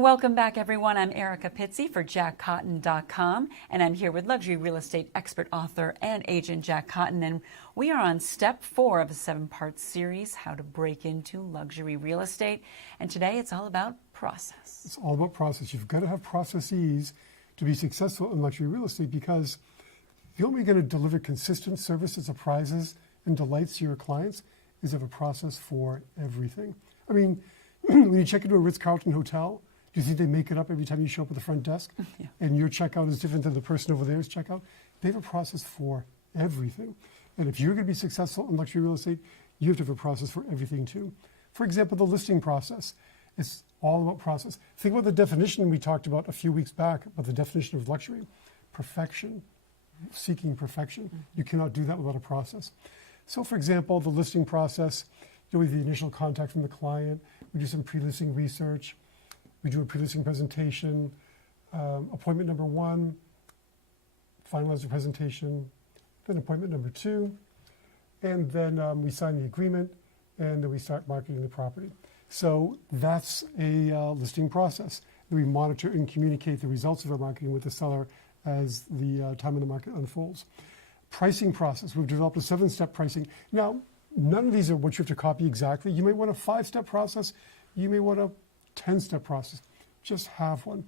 Welcome back, everyone. I'm Erica Pizzi for JackCotton.com, and I'm here with luxury real estate expert, author, and agent Jack Cotton. And we are on step 4 of a 7-part series, How to Break into Luxury Real Estate. And today it's all about process. It's all about process. You've got to have processes to be successful in luxury real estate, because the only way you're going to deliver consistent service that surprises and delights your clients is have a process for everything. I mean, when you check into a Ritz Carlton hotel, do you think they make it up every time you show up at the front desk? Yeah. And your checkout is different than the person over there's checkout? They have a process for everything. And if you're going to be successful in luxury real estate, you have to have a process for everything too. For example, the listing process. It's all about process. Think about the definition we talked about a few weeks back, about the definition of luxury. Perfection, seeking perfection. You cannot do that without a process. So for example, the listing process, we do the initial contact from the client, we do some pre-listing research, we do a pre-listing presentation, appointment number 1, finalize the presentation, then appointment number 2, and then we sign the agreement, and then we start marketing the property. So that's a listing process. We monitor and communicate the results of our marketing with the seller as the time in the market unfolds. Pricing process, we've developed a 7-step pricing. Now, none of these are what you have to copy exactly. You may want a 5-step process. You may want a 10-step process. Just have one.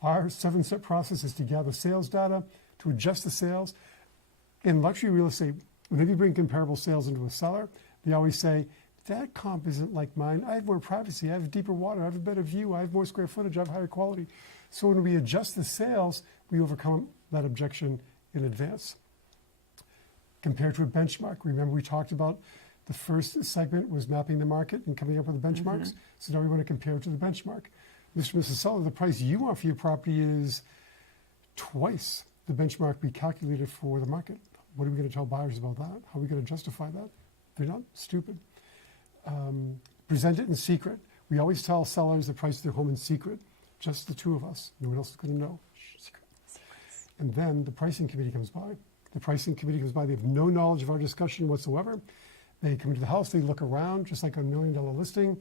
Our 7-step process is to gather sales data, to adjust the sales. In luxury real estate, whenever you bring comparable sales into a seller, they always say, that comp isn't like mine. I have more privacy. I have deeper water. I have a better view. I have more square footage. I have higher quality. So when we adjust the sales, we overcome that objection in advance. Compared to a benchmark. Remember, we talked about the first segment was mapping the market and coming up with the benchmarks. So now we want to compare it to the benchmark. Mr. and Mrs. Seller, the price you want for your property is twice the benchmark we calculated for the market. What are we going to tell buyers about that? How are we going to justify that? They're not stupid. Present it in secret. We always tell sellers the price of their home in secret. Just the two of us. No one else is going to know. Secrets. And then the pricing committee comes by. The pricing committee comes by. They have no knowledge of our discussion whatsoever. They come into the house. They look around, just like a $1 million listing.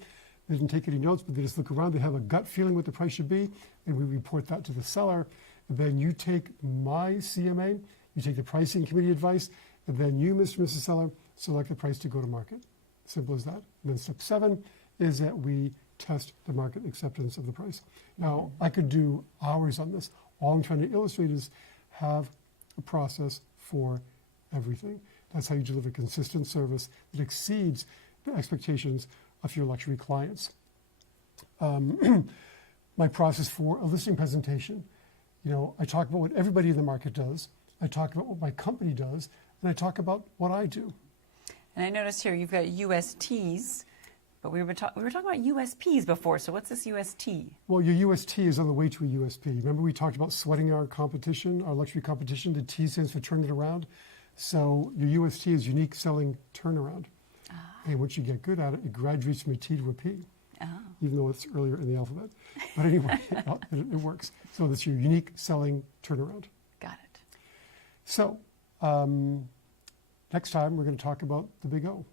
They didn't take any notes, but they just look around. They have a gut feeling what the price should be, and we report that to the seller. And then you take my CMA, you take the pricing committee advice, and then you, Mr. and Mrs. Seller, select the price to go to market. Simple as that. And then step 7 is that we test the market acceptance of the price. Now, I could do hours on this. All I'm trying to illustrate is have a process for everything. That's how you deliver consistent service that exceeds the expectations of your luxury clients. My process for a listing presentation. You know, I talk about what everybody in the market does. I talk about what my company does, and I talk about what I do. And I noticed here you've got USTs, but we were talking about USPs before. So what's this UST? Well, your UST is on the way to a USP. Remember we talked about sweating our competition, our luxury competition. The T stands for turn it around. So your UST is unique selling turnaround. And once you get good at it, it graduates from a T to a P, even though it's earlier in the alphabet. But anyway, it works. So that's your unique selling turnaround. Got it. So next time we're going to talk about the big O.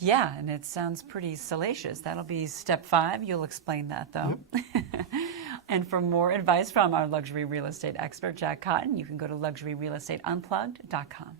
Yeah, and it sounds pretty salacious. That'll be step 5. You'll explain that, though. Yep. And for more advice from our luxury real estate expert, Jack Cotton, you can go to luxuryrealestateunplugged.com.